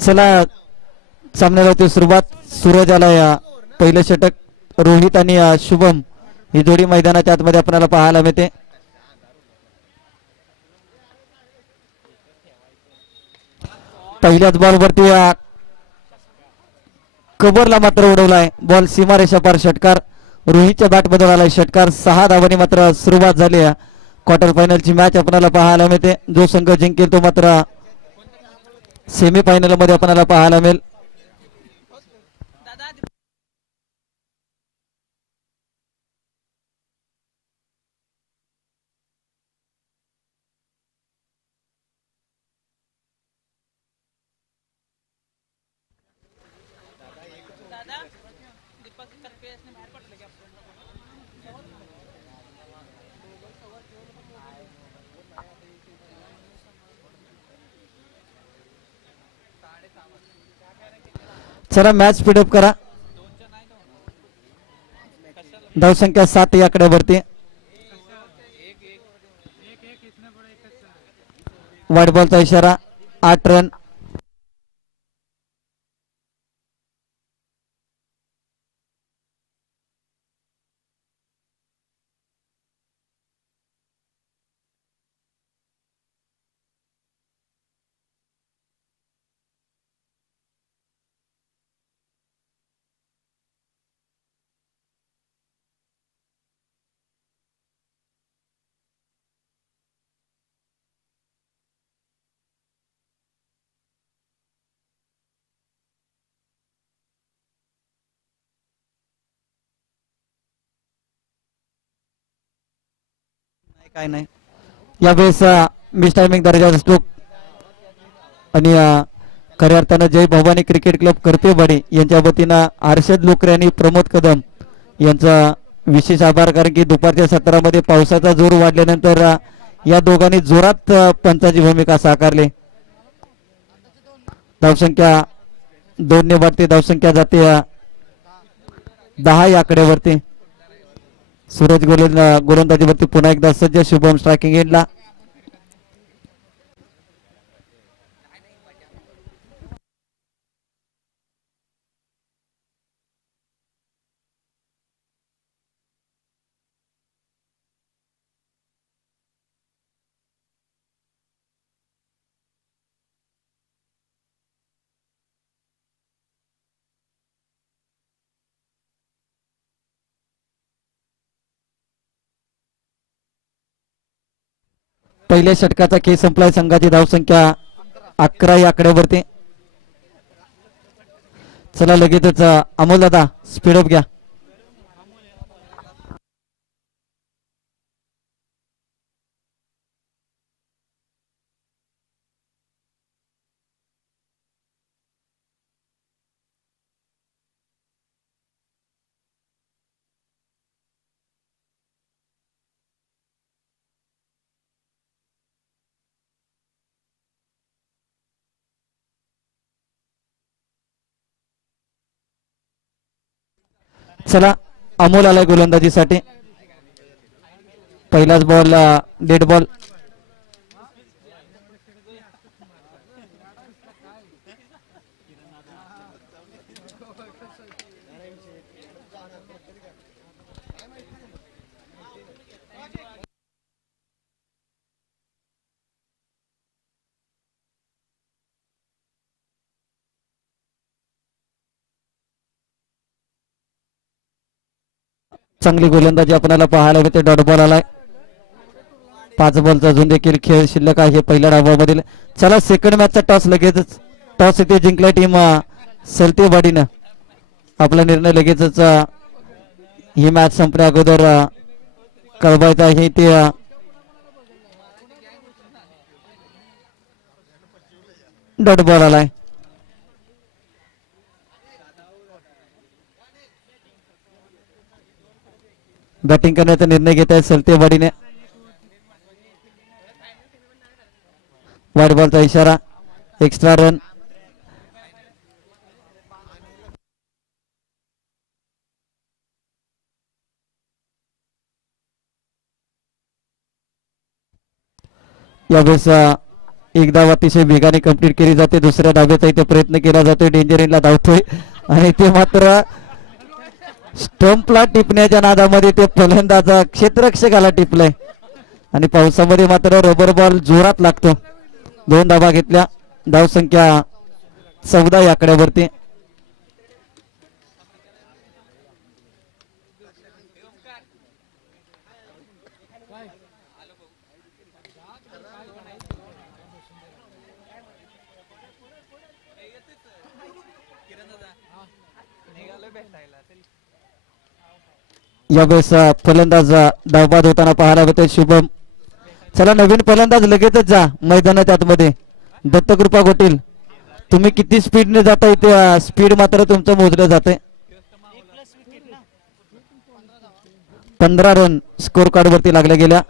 चला सामन्याला होती सुरुवात सूरज आला या पहिलं षटक. रोहित आणि शुभम ही जोडी मैदानाच्या आतमध्ये आपल्याला पाहायला मिळते. पहिल्याच बॉलवरती या कबरला मात्र उडवलाय. बॉल सीमारेषा पार षटकार. रोहितच्या बॅट मधून आलाय षटकार. सहा धावांनी मात्र सुरुवात झाली आहे. क्वार्टर फायनलची मॅच आपल्याला पाहायला मिळते. जो संघ जिंकेल तो मात्र सेमी फायनलमध्ये आपल्याला पाहायला मिळेल. चला मैच स्पीडअप करा. धावसंख्या सात या आकड्यावरती वाईट बॉलचा इशारा. आठ रन काय नाही. यावेळेस मिस टायमिंग दर्जाचा स्ट्रोक आणि खऱ्या अर्थानं जय भवानी क्रिकेट क्लब करते करपेवाडी यांच्या वतीनं आरशद लोकरे आणि प्रमोद कदम यांचा विशेष आभार कारण की दुपारच्या सत्रामध्ये पावसाचा जोर वाढल्यानंतर या दोघांनी जोरात पंचाची भूमिका साकारली. धावसंख्या दोनने वाढते धावसंख्या जाते दहा या आकड्यावरती सूरज गोलंद गोलंदाजीवरती पुन्हा एकदा सज्ज शुभम स्ट्रायकिंग एंडला पहिल्या षटकाचा खेळ संपलाय. संघाची धावसंख्या अकरा या आकड्यावरती. चला लगेचच अमोल दादा स्पीडअप घ्या. चला अमोल आलाय गोलंदाजीसाठी. पहिलाच बॉल डेड बॉल चांगली गोलंदाजी आपल्याला पाहायला मिळते. डॉट बॉल आलाय. पाच बॉलचा अजून देखील खेळ शिल्लक आहे पहिल्या डाबामधील चला सेकंड मॅचचा टॉस लगेचच टॉस इथे जिंकला टीम सलतेवाडीनं आपला निर्णय लगेचच ही मॅच संपण्या अगोदर कळवायचा आहे ते डॉट बॉल आलाय. बॅटिंग करण्याचा निर्णय घेत आहे सलतेवाडीने वाईट बॉलचा इशारा एक्स्ट्रा रन. यावेळेस एक धाव अतिशय वेगाने कंप्लीट केली जाते. दुसऱ्या धाव्याचा इथे प्रयत्न केला जातोय. डेंजरिनला धावतोय. आणि ते मात्र स्टंपला टिपण्याच्या नादामध्ये ते फलंदाजा क्षेत्ररक्षकाला टिपलंय. आणि पावसामध्ये मात्र रबर बॉल जोरात लागतो. दोन धाबा घेतल्या. धावसंख्या चौदा या आकड्यावरती यावेळेस फलंदाज अ, धावबाद होताना पाहायला मिळतोय. शुभम. चला नवीन फलंदाज लगेचच जा मैदानात आतमध्ये. दत्तकृपा गोटील. तुम्ही किती स्पीडने जाता इथे स्पीड मात्र तुमचं मोजलं जाते पंधरा रन स्कोर कार्ड वरती लागल्या गेल्या.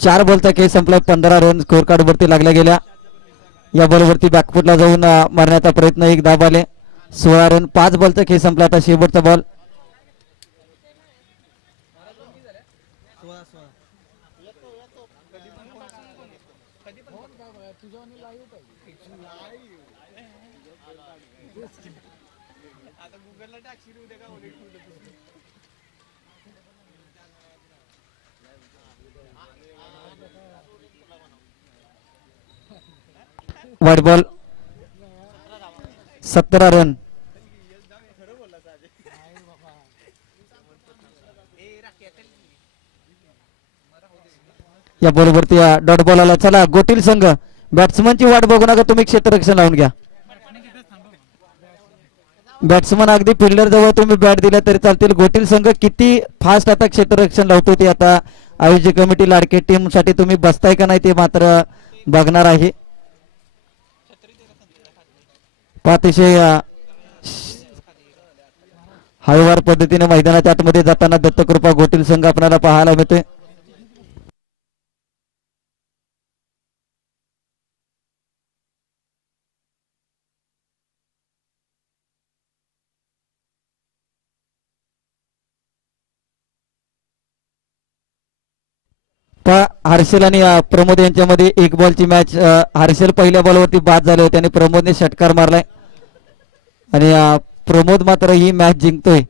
चार बॉलचा खेळ संपला. पंधरा रन स्कोर कार्ड वरती लागल्या गेल्या. या बॉलवरती बॅकफुटला जाऊन मारण्याचा प्रयत्न एक धाब आले. सोळा रन पाच बॉलचा खेळ संपला. आता शेवटचा बॉल वाईट बॉल. सतरा रन या बॉलवरती डॉट बॉल आला. चला गोटील संघ. बॅट्समनची वाट बघू नका तुम्ही क्षेत्ररक्षण लावून घ्या. बॅट्समन अगदी फिल्डर जवळ तुम्ही बॅट दिल्या तरी चालतील. गोटील संघ किती फास्ट आता क्षेत्ररक्षण लावतो ते आता. आयोजक कमिटी लाडके टीमसाठी तुम्ही बसताय का नाही ते मात्र बघणार आहे. अतिशय हळूवार पद्धतीने मैदानाच्या आतमध्ये जाताना दत्तकृपा गोटील संघ आपल्याला पाहायला मिळतोय. हर्षल आणि प्रमोद यांच्यामध्ये एक बॉलची मॅच हर्षल पहिल्या बॉलवरती बाद झाले होते आणि प्रमोदने षटकार मारलाय. आणि प्रमोद मात्र ही मॅच जिंकतोय.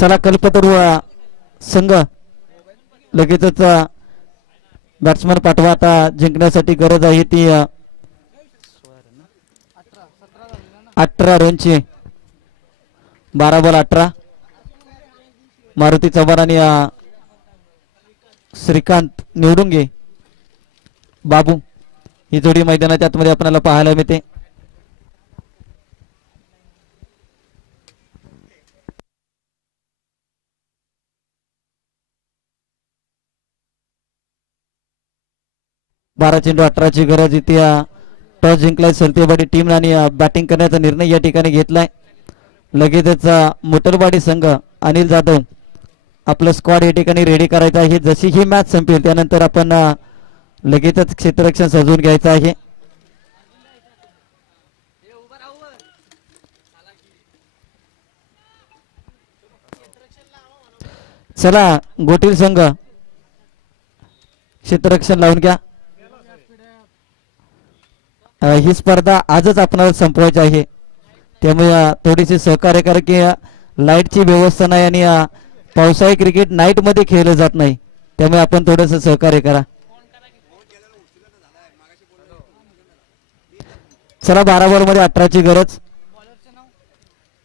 चला कल्पतरू संघ. लगेचच बॅट्समन पाठवा आता. जिंकण्यासाठी गरज आहे ती अठरा रनची बारा बॉल अठरा. मारुती चव्हाण आणि श्रीकांत निवडून घे. बाबू ही जोडी मैदानाच्या आतमध्ये आपल्याला पाहायला मिळते. बारा चेंडू अठराची गरज इथे टॉस जिंकलाय सरतेवाडी टीम आणि बॅटिंग करण्याचा निर्णय या ठिकाणी घेतलाय. लगेचच मोटरबाडी मोटरवाडी संघ अनिल जाधव आपलं स्क्वॉड या ठिकाणी रेडी करायचं आहे. जशी ही मॅच संपेल त्यानंतर आपण लगेचच क्षेत्ररक्षण सजवून घ्यायचं आहे. चला गोटील संघ क्षेत्ररक्षण लावून घ्या. ही स्पर्धा आजच आपणाला संपवायची आहे. त्यामुळे थोडीशी सहकार्य करा की लाईटची व्यवस्था नाही आणि पावसाळी क्रिकेट नाईटमध्ये खेळलं जात नाही. त्यामुळे आपण थोडस सहकार्य करा. चला बारा बॉलमध्ये अठराची गरज.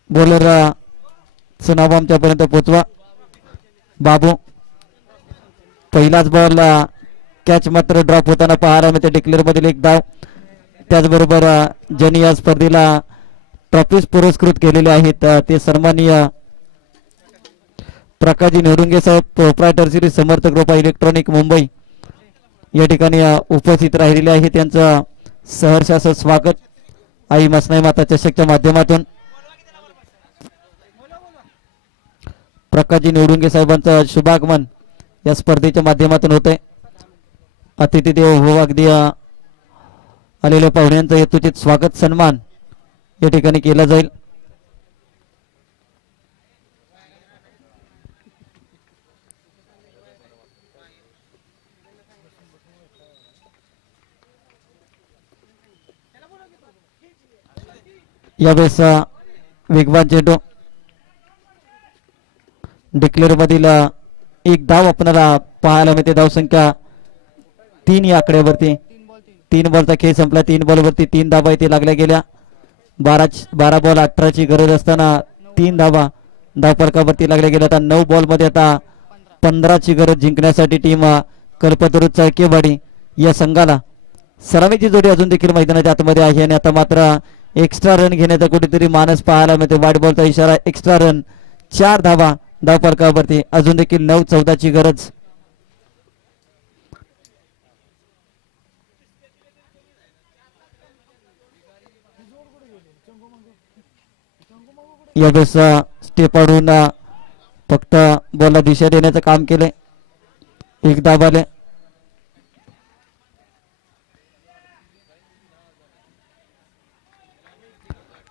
बॉलर सुनाब नाव आमच्यापर्यंत पोचवा. बाबू पहिलाच बॉल कॅच मात्र ड्रॉप होताना पाहायला मिळते डिक्लेअर मधील एक धाव त्याचबरोबर ज्यांनी या स्पर्धेला ट्रॉफीज पुरस्कृत केलेले आहेत ते सन्माननीय प्रकाशजी नेहरूंगे साहेब प्रोप्रायटर श्री समर्थ कृपा इलेक्ट्रॉनिक मुंबई या ठिकाणी उपस्थित राहिलेले आहे त्यांचं सहर्षाचं स्वागत आई मसनाई माता चषकच्या माध्यमातून. प्रकाशजी निवडुंगे साहेबांचं शुभागमन या स्पर्धेच्या माध्यमातून होते अतिथी देव हो आलेल्या पाहुण्यांचं हेतुचित स्वागत सन्मान या ठिकाणी केला जाईल. यावेळेस वेगवान चेंडू डिक्लेअर मधील एक धाव आपल्याला पाहायला मिळते. धावसंख्या तीन या आकड्यावरती. तीन बॉलचा खेळ संपला. तीन बॉलवरती तीन धावा इथे लागल्या गेल्या. बारा बारा बॉल अठराची गरज असताना तीन धावा धावफलकावरती लागल्या गेल्या. आता नऊ बॉलमध्ये आता पंधराची गरज जिंकण्यासाठी टीम कल्पतरू चळकेवाडी या संघाला सरामीची जोडी अजून देखील मैदानाच्या आतमध्ये आहे. आणि आता मात्र एक्स्ट्रा रन घेण्याचा कुठेतरी मानस पाहायला मिळतो वाईट बॉलचा इशारा एक्स्ट्रा रन चार धावा धावफलकावरती अजून देखील नऊ चौदाची गरज यावेळेस स्टेप अडून फक्त बॉलला दिशा देण्याचं काम केले एक दाबाले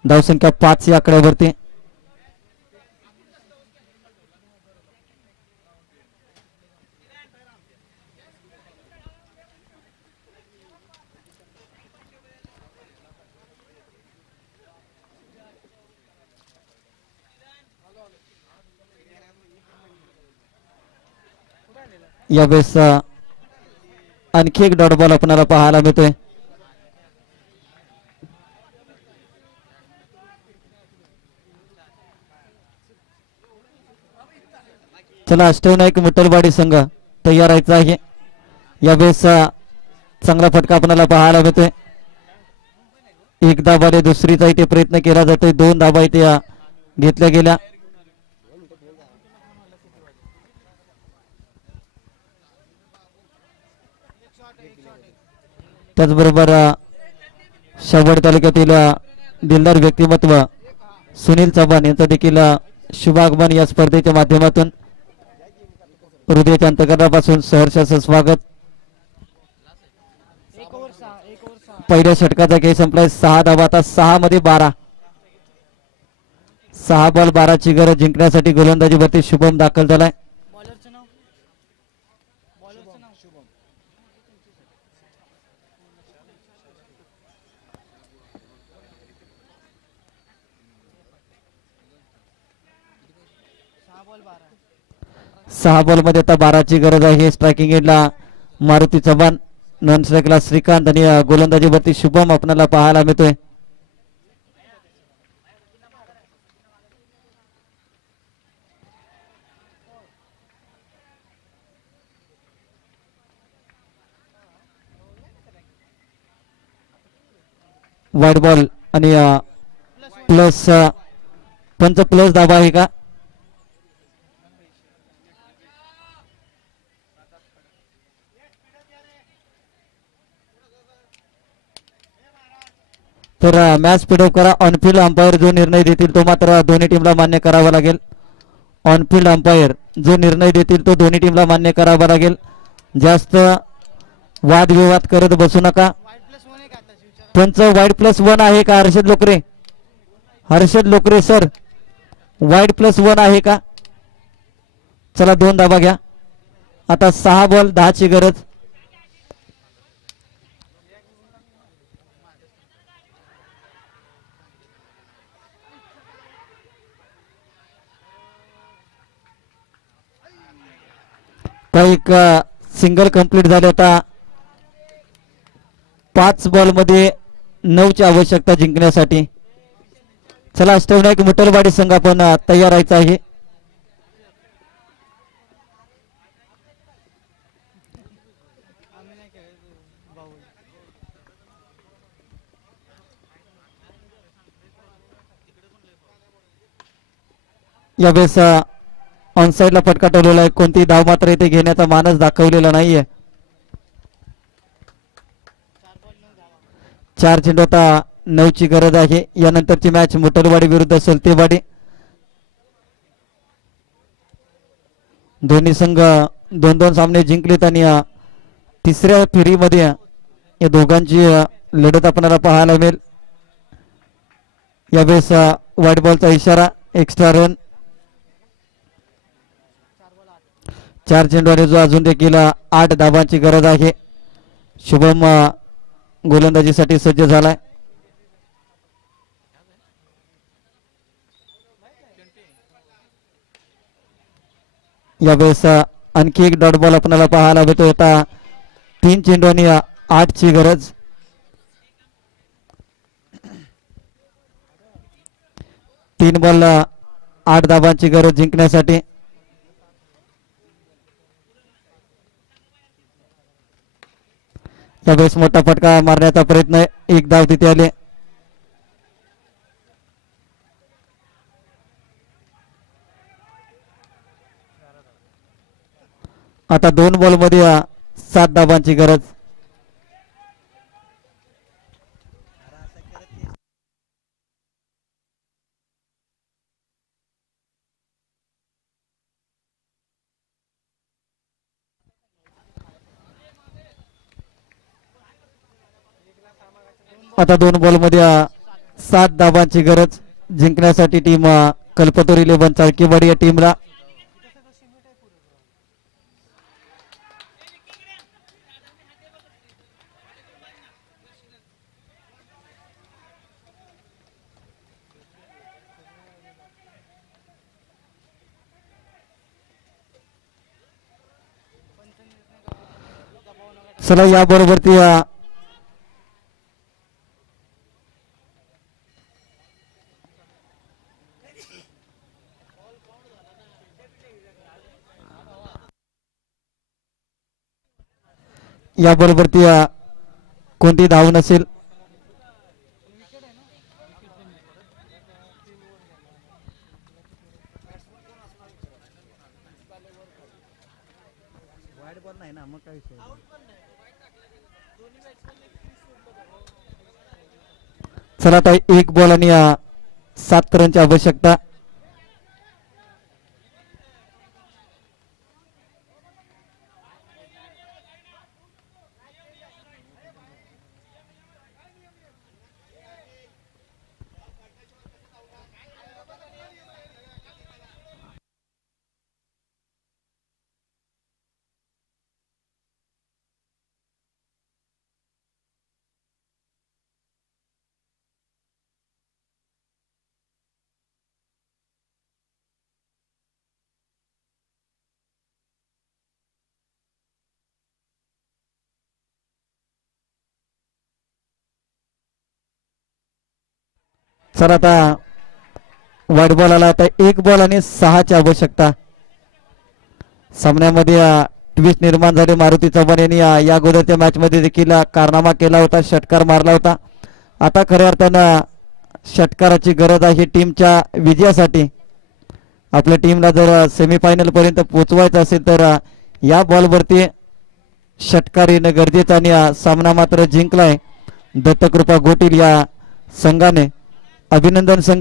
धावसंख्या पाच या आकड्यावरती. यावेळेस आणखी एक डॉट बॉल आपल्याला पाहायला मिळतोय. चला अष्टविनायक मुटलवाडी संघ तयार राहायचा आहे. यावेळेस चांगला फटका आपल्याला पाहायला मिळतोय. एक दाबाने दुसरीचा इथे प्रयत्न केला जातोय. दोन दाबा इथे घेतल्या गेल्या. त्याचबरोबर अ, तालुक्यातील दिलदार व्यक्तिमत्व सुनील चव्हाण यांचं देखील शुभागमन या स्पर्धेच्या माध्यमातून हृदयाच्या अंतकरणापासून सहर्ष स्वागत. पहिल्या षटकाचा खेळ संपलाय. सहा धावा आता सहा मध्ये बारा. सहा बॉल बाराची गरज जिंकण्यासाठी गोलंदाजीवरती शुभम दाखल झालाय बॉलरचं नाव बॉलरचं नाव शुभम सहा बॉल बारा सहा बॉलमध्ये आता बाराची गरज आहे. स्ट्रायकिंग एडला मारुती चव्हाण नॉन स्ट्राईकला श्रीकांत आणि गोलंदाजीवरती शुभम आपल्याला पाहायला मिळतोय. वाईट बॉल आणि प्लस पंच प्लस दाबा आहे का? तर मॅच स्पीड करा. ऑनफिल्ड अंपायर जो निर्णय देतील तो मात्र दोन्ही टीमला मान्य करावा लागेल. ऑनफिल्ड अंपायर जो निर्णय देतील तो दोन्ही टीमला मान्य करावा लागेल. जास्त वादविवाद करत बसू नका. त्यांचं वाईट प्लस वन आहे का Harshad Lokare? Harshad Lokare sir wide plus one आहे का? चला दोन धाबा घ्या. आता सहा बॉल दहाची गरज. तर एक सिंगल कंप्लीट झाला होता. पाच बॉलमध्ये नऊची आवश्यकता जिंकण्यासाठी. चला अष्टविनायक मुटलवाडी संघ आपण तयार व्हायचा आहे. या बेसा ऑनसाईडला फटका ठरवला आहे. कोणती धाव मात्र इथे घेण्याचा मानस दाखवलेला नाहीये. चार चेंडू आता नऊची गरज आहे. यानंतरची मॅच मोटरवाडी विरुद्ध सलतेवाडी. दोन्ही संघ दोन दोन सामने जिंकलेत आणि तिसऱ्या फेरीमध्ये या दोघांची लढत आपणाला पाहायला मिळेल. यावेळेस वाईट बॉलचा इशारा एक्स्ट्रा रन चार चेंडूने जो अजून देखील आठ धाबांची गरज आहे. शुभम गोलंदाजीसाठी सज्ज झालाय. यावेळेस आणखी एक डॉट बॉल आपल्याला पाहायला भेटतो आता तीन चेंडू आणि आठची गरज. तीन बॉल आठ धाबांची गरज जिंकण्यासाठी. यावेळेस मोठा फटका मारण्याचा प्रयत्न एक धाव तिथे आले. आता दोन बॉलमध्ये सात धाबांची गरज. आता दोन बॉलमध्ये सात दाबांची गरज. जिंकण्यासाठी टीम अ, कल्पतोर इलेव्हन चाळकीवाडी या टीमला चला याबरोबर ती याबरोबर ती कोणती धाव नसेल. चला आता एक बॉल आणि सात रनची आवश्यकता. सर आता वाईट बॉल आला आता एक बॉल आणि सहाची आवश्यकता. सामन्यामध्ये ट्विस्ट निर्माण झाली. मारुती चव्हाण यांनी या अगोदरच्या मॅच मध्ये देखील कारनामा केला होता. षटकार मारला होता. आता खऱ्या अर्थानं षटकाराची गरज आहे टीमच्या विजयासाठी. आपल्या टीमला जर सेमीफायनल पर्यंत पोहोचवायचं असेल तर या बॉलवरती षटकार येणं गरजेचं आणि सामना मात्र जिंकलाय. दत्तकृपा गोटील या संघाने. अभिनंदन संघ